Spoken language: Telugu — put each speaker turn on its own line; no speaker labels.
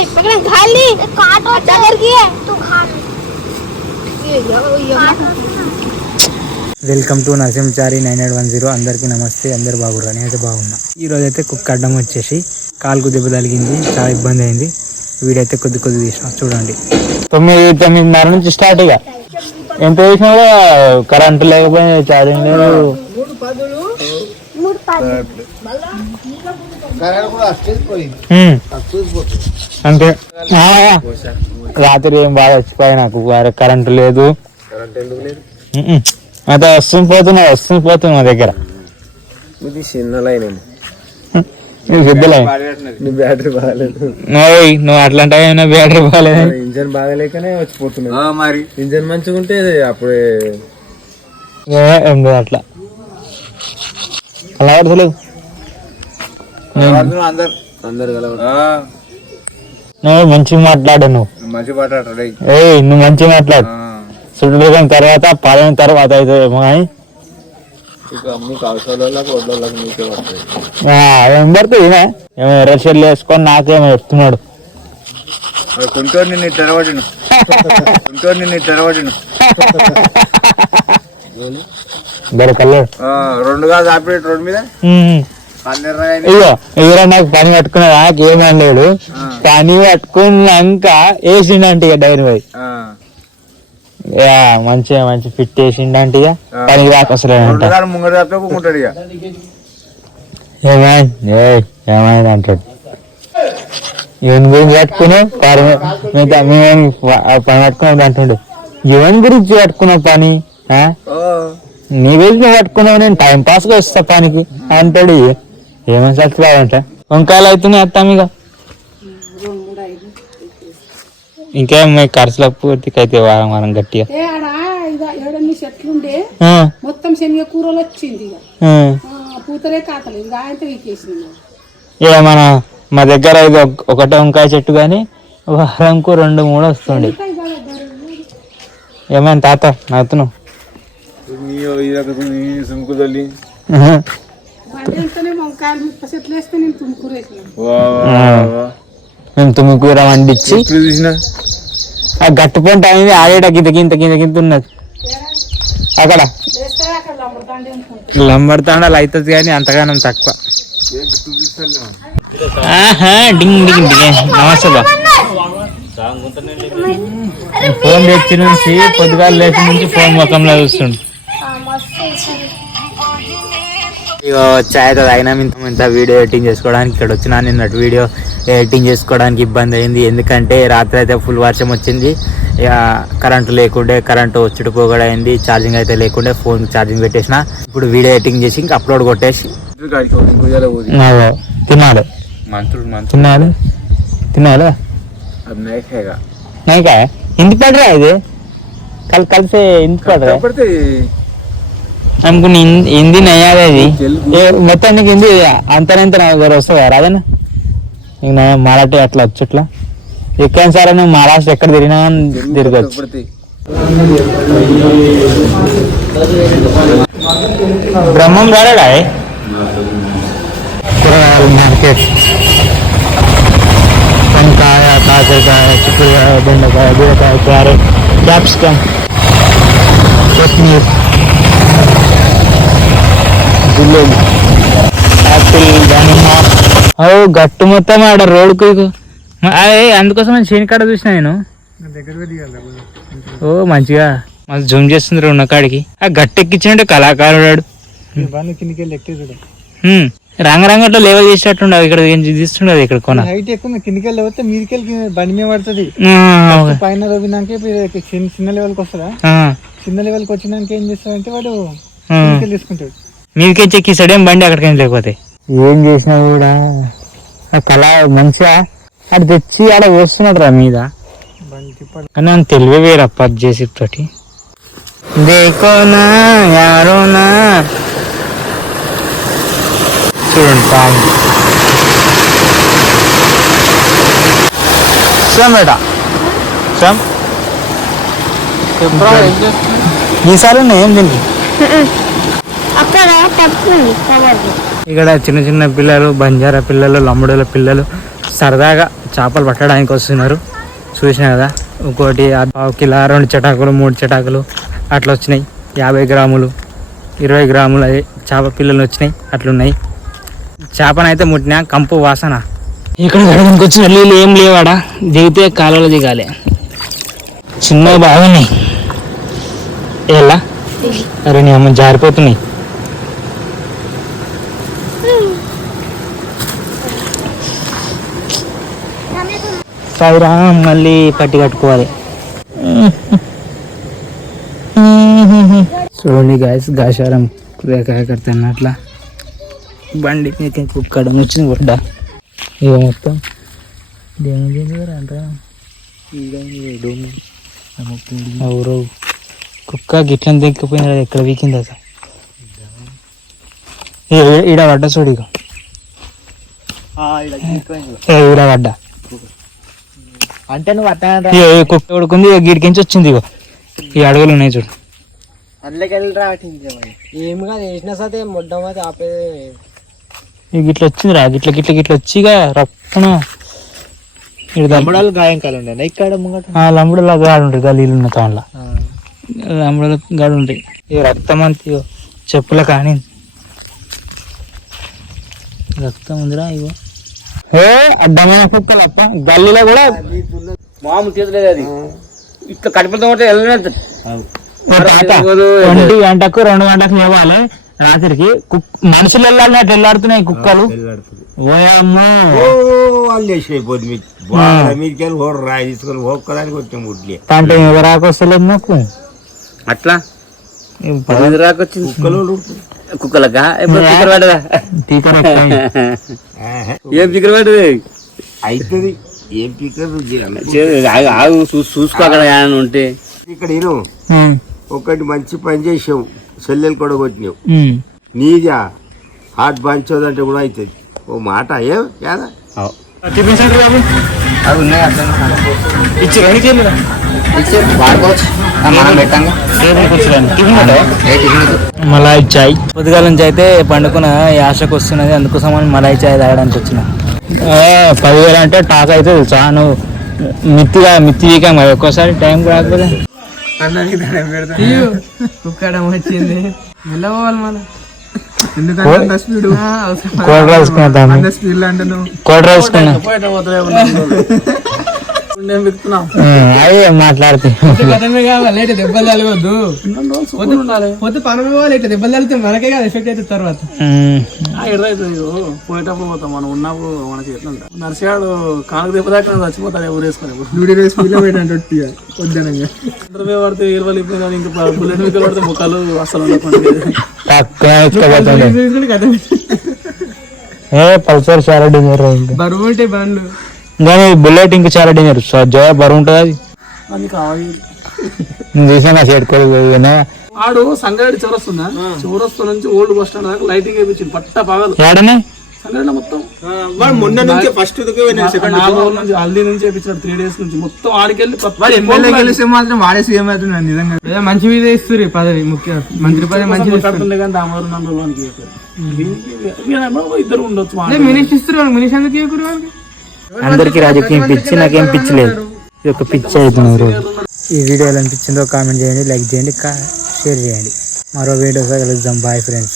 पकड़ खा ली काटो अच्छा करके तू खा
welcome to Narasimhachari nine eight one zero అందరికీ నమస్తే అందరు బాగుర్రా నేనైతే బాగున్నా ఈ రోజు అయితే కుక్క అడ్డం వచ్చేసి కాలుకు దెబ్బ తగిలింది చాలా ఇబ్బంది అయింది వీడైతే కొద్ది కొద్ది తీసిన చూడండి తొమ్మిది తొమ్మిదిన్నర నుంచి స్టార్ట్ ఇక ఎంత వేసినా కూడా కరెంట్ లేకపోయినా ఛార్జింగ్ లేదు ఉమ్. అంతే ఆ, రాత్రి ఏం బాగా వచ్చిపోయి నాకు. వేరే కరెంటు లేదు. అదే వస్తుంది పోతున్నా వస్తుంది పోతుంది మా దగ్గర.
ఇది చిన్న లైన్ ఏమో
నీకు పెద్దలే
నీ బ్యాటరీ బాగాలేదు.
నువ్వు అట్లాంటి బ్యాటరీ బాగాలేదు.
ఇంజన్ బాగాలేకనే వచ్చిపోతున్నాయి. మరి. ఇంజన్ మంచిగా ఉంటే అప్పుడే
ఏ, అట్లా. అలా పడతలేదు
అందరు. అందరు కలవరు.
నువ్వు మంచిగా మాట్లాడు నువ్వు.
మంచి మాట్లాడతాడు
ఏయ్ నువ్వు మంచిగా మాట్లాడు. తర్వాత పాలన తర్వాత అయితే కానీ. ఏం పడుతుంది? ఏమో ఎర్ర షెల్లు వేసుకొని నాకేమో చెప్తున్నాడు.
తెరవడును. తెరవడును. రెండు కాదు ఆపరేట్ రోడ్ మీద.
ఇగో ఇవరా నాకు పని పట్టుకున్నా నాకు ఏమనలేడు పని పట్టుకున్నాక వేసిండంట ఇక డైరీ పోయి మంచిగా మంచి ఫిట్ వేసిండంట ఇక. పనికి రాక అసలు అంట
కాదు ముంగడు తప్పే కూకుంటాడు ఇక.
ఏమైంది ఏమైంది అంటాడు. ఈవెన్ గురించి పట్టుకున్నావు పని మిగతా మేము పని పట్టుకున్నాడు అంటుండు. ఈవెన్ గురించి పట్టుకున్నావు పని? నీ గురించి నువ్వు పట్టుకున్నావు నేను టైం పాస్గా వస్తా పనికి అంటాడు ఏమైనా చచ్చిపోవాలంట వంకాయలు అవుతున్నాయి అత్తాం ఇక. ఇంకేం మీ ఖర్చుల పూర్తికి అయితే వారం వారం గట్టిగా.
ఏడన్ని చెట్లుండే మొత్తం శనగ కూరలు వచ్చింది కాతలేదు వీకేసింది
ఇక మన మా దగ్గర ఇది ఒక- ఒకటే వంకాయ చెట్టు కానీ వారంకు రెండు మూడు వస్తుండే. ఏమైనా తాత నవ్వుతున్నావు? మేము తుమ్మికూర వండించి ఆ గట్టు పంట అనేది ఆడేట గింత గింత గింత గింత ఉన్నది. అక్కడ. లంబడతాండాలు అవుతుంది కానీ అంతగానం తక్కువ. ఆహా, డింగ్ డింగ్ డింగ్. నమస్తే బా. ఫోన్ తెచ్చి నుంచి పొద్దుగాలు లేచి నుంచి ఫోన్ ముఖంలో చూస్తుండు. ఇగో చాయ్ తాగినా ఇంత ఇంత వీడియో ఎడిటింగ్ చేసుకోవడానికి ఇక్కడ వచ్చినా నిన్నటి వీడియో ఎడిటింగ్ చేసుకోవడానికి ఇబ్బంది అయింది. ఎందుకంటే రాత్రి అయితే ఫుల్ వర్షం వచ్చింది. ఇక కరెంటు లేకుండే కరెంటు వచ్చుడు పోగడ అయింది. ఛార్జింగ్ అయితే లేకుండే ఫోన్ ఛార్జింగ్ పెట్టేసిన. ఇప్పుడు వీడియో ఎడిటింగ్ చేసి ఇంకా అప్లోడ్ కొట్టేసి తినాలి. తినాలి. తినాలి. నాయకా ఇంటి పడరా ఇది? కల్ కలిసే ఇంటి పడరా? అనుకుని హిందీ- హిందీ నయ్యాలి అది
తెలుగు.
ఏ, మొత్తానికి హిందీ అంతనంత నా దగ్గర వస్తుందా రాదన్న నీకు నా మరాఠీ అట్లా వచ్చుట్లా ఎక్కడ సరే నువ్వు మహారాష్ట్ర ఎక్కడ తిరిగినా తిరగచ్చు బ్రహ్మం రాడా కూరగాయల మార్కెట్ వంకాయ కాకరకాయ చిక్కుడుకాయ బెండకాయ బీరకాయ క్యారెట్ క్యాప్సికమ్ కొత్తిమీర జిల్లేలు యాపిల్ దానిమ్మ ఓ గట్టు మొత్తం ఆడ రోడ్కు అదే అందుకోసం శని కాడ చూసిన నేను. ఓ మంచిగా. మళ్ళీ జూమ్ చేస్తుంది ఉన్న కాడికి. ఆ గట్టు ఎక్కించినట్టు కళాకారుడు హ్మ్. రంగ రంగట్లో లేవల్ చేసేటట్టుండదు ఇక్కడ ఏం తీస్తుండదు ఇక్కడ కొన.
హైట్ ఎక్కువ కిందికి వెళ్ళి పోతే మీదికి వెళ్ళి బండి మీద పడుతుంది.
ఆ, ఓకే.
పైన ఇప్పుడు చిన్న చిన్న లెవెల్కి వస్తుందా? చిన్న లెవెల్కి వచ్చినాక ఏం చేస్తాడంటే వాడు తీసుకుంటాడు.
మీదకి చెక్కిస్తాడేం బండి అక్కడికి లేకపోతే. ఏం చేసినా కూడా ఆ కళ మంచిగా అటు తెచ్చి ఆడ వేస్తున్నాడు రా మీద. కానీ ఆయన తెలివి వేరు అప్పటి చేసి తోటి దేకోనా యారోనా? చూడండి పాము. శ్రమ్ బేటా శ్రమ్ ఈసారి ఏం దీనికి
అక్కడ తప్పుంది కవర్
ఇక్కడ చిన్న చిన్న పిల్లలు బంజారా పిల్లలు లంబడుల పిల్లలు సరదాగా చేపలు పట్టడానికి వస్తున్నారు. చూసిన కదా ఇంకోటి కిలో రెండు చటాకులు మూడు చటాకులు అట్లా వచ్చినాయి. యాభై గ్రాములు ఇరవై గ్రాములు అదే చేప పిల్లలు వచ్చినాయి అట్లున్నాయి. చేపనైతే ముట్టినా కంపు వాసన. ఇక్కడ గడడానికి వచ్చిన నీళ్ళు ఏం లేవాడా? దిగితే కాలువలో దిగాలి. చిన్నవి బాగున్నాయి. ఎలా అరే నీ అమ్మ జారిపోతున్నాయి. సాయిరా మళ్ళీ పట్టి కట్టుకోవాలి. చూడండి గాయస్ గాశారం కూరగాయ కడతాను అట్లా బండి మీద కుక్కడం వచ్చింది వడ్డ ఇక మొత్తం దేవుని అంటారా? ఎవరు కుక్క గిట్లని దిక్కపోయినా ఎక్కడ వీకింది అసలు. ఈడ పడ్డ చూడు ఇక ఈడ పడ్డ.
అంటే నువ్వు అట్లా
కుక్క ఉడుకుంది గిడికించి వచ్చింది ఇగో. ఈ అడుగులు ఉన్నాయి చూడు.
రాటించేమని ఏం కాదు వేసిన సతే మొడ్డం అయితే ఆపే
ఇక గిట్ల వచ్చింది రా గిట్ల గిట్ల గిట్ల వచ్చి ఇక
గాయంకాలు ఉండే ఇక్కడ ముంగట?
ఆ లంబుడలో గాడు ఉంటుంది గలీలు ఉన్న తాళ్ళ లంబుడలో గాడు ఉంటాయి ఇక రక్తం అంత ఇగో చెప్పుల కానీ రక్తం ఉందిరా ఇగో. ఏ అడ్డమైన కుక్కలు అప్ప. గల్లీలో కూడా
మామూలు తీసలేదు అది. ఇట్లా కడుపులతో ఉంటే వెళ్ళలేదు
ఒంటి గంటకు రెండు గంటకు లేవాలి రాత్రికి. మనుషులు వెళ్ళాలి అట్లా వెళ్ళాడుతున్నాయి కుక్కలు. ఓయమ్మో పంట ఎవరాకు వస్తలేదు నాకు
అట్లా? రాకొచ్చింది? కుక్కలకా? ఎప్పుడు. ఏం
అవుతుంది
ఆగు, చూసుకో అక్కడ ఉంటే.
ఇక్కడ ఒకటి మంచి పని చేసావు. సెల్లెలు కూడా కొట్టినావు. నీదా? హార్ట్ పంచోదంటే కూడా అవుతుంది ఓ మాట ఏం కాదా
టిఫిన్ సెంటర్ బాబు
అవి ఉన్నాయి
ఇచ్చి వెనక్కి మలాయ్ చాయ్. పొద్దుగాల నుంచి అయితే పండుకున్న యాషకు వస్తున్నది. అందుకోసం అని మలాయ్ చాయ్ తాగడానికి వచ్చిన. ఏ, పదివేలు అంటే టాక్ అయితే తెలుసా? నువ్వు మిత్తిగా మిత్తి వీకా మరి ఒక్కోసారి టైం రాకపోతే.
కుక్కడం వచ్చింది వెళ్ళవాలి మనం
కోడ్ రాసుకున్నా. కోడ్ రాసుకున్నా. అదే మాట్లాడితే.
దెబ్బలు తగలవద్దు. పొద్దు పనమే కావాలి ఇట్లా దెబ్బలు తగిలితే మనకే కాదు ఎఫెక్ట్ అయితే తర్వాత.
ఉమ్,
పోయేటప్పుడు పోతాం మనం ఉన్నప్పుడు మనకి ఎట్లా ఉంటుంది నర్సిగాడు కాలకు దెబ్బ చచ్చిపోతాడు ఎవరు వేసుకొని
రేస్ వద్దనంగా
ఇంటర్వ్యూ పడితే ఇరవై అయిపోయినా ఇంకా బుల్లెట్ మీద పడితే ముఖాలు అసలు
ఏ పల్సర్
బరువు ఉంటే బండ్లు.
కానీ బుల్లెట్ ఇంకా చాలా డేంజర్ జయ బరువు ఉంటుంది అది
అది కావాలి
నేను చూసా నా షేడ్ కూడా
ఆడు సంగారెడ్డి చౌరస్తుందా చౌరస్తు నుంచి ఓల్డ్ బస్ స్టాండ్ దాకా లైటింగ్ వేయించింది పట్ట పగలు
ఏడనే
సంగారెడ్డి మొత్తం
మొన్న నుంచి ఫస్ట్
నాలుగు రోజుల నుంచి హల్దీ నుంచి వేయించాడు త్రీ డేస్ నుంచి మొత్తం ఆడికెళ్ళి
వాడు ఎమ్మెల్యే గెలిస్తే మాత్రం వాడే సీఎం అవుతున్నాడు నిజంగా ఏదో మంచి మీద ఇస్తారు పదవి ముఖ్య మంత్రి పదవి మంచి
కడుతుండే కానీ దామోదరం ఇద్దరు ఉండొచ్చు
మినిస్టర్ ఇస్తారు మినిస్టర్ ఎందుకు ఇవ్వకూడదు?
అందరికి రాజకీయం పిచ్చి నాకేం పిచ్చి లేదు. ఇది ఒక పిచ్చి అవుతుంది రోజు. ఈ వీడియో ఎలా అనిపించిందో కామెంట్ చేయండి లైక్ చేయండి షేర్ చేయండి. మరో వీడియోతో కలుద్దాం. Bye friends